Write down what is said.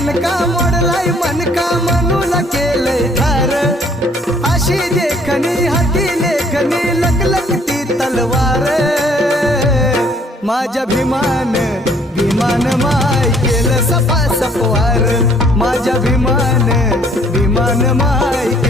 ठणका मोडलाय मनका म्हणून केलंय ठार अशी देखणी हाती लेखनी लकलकती तलवार माझ्या भीमान विमान माय केलं सपा सपवार माझ्या विमान माय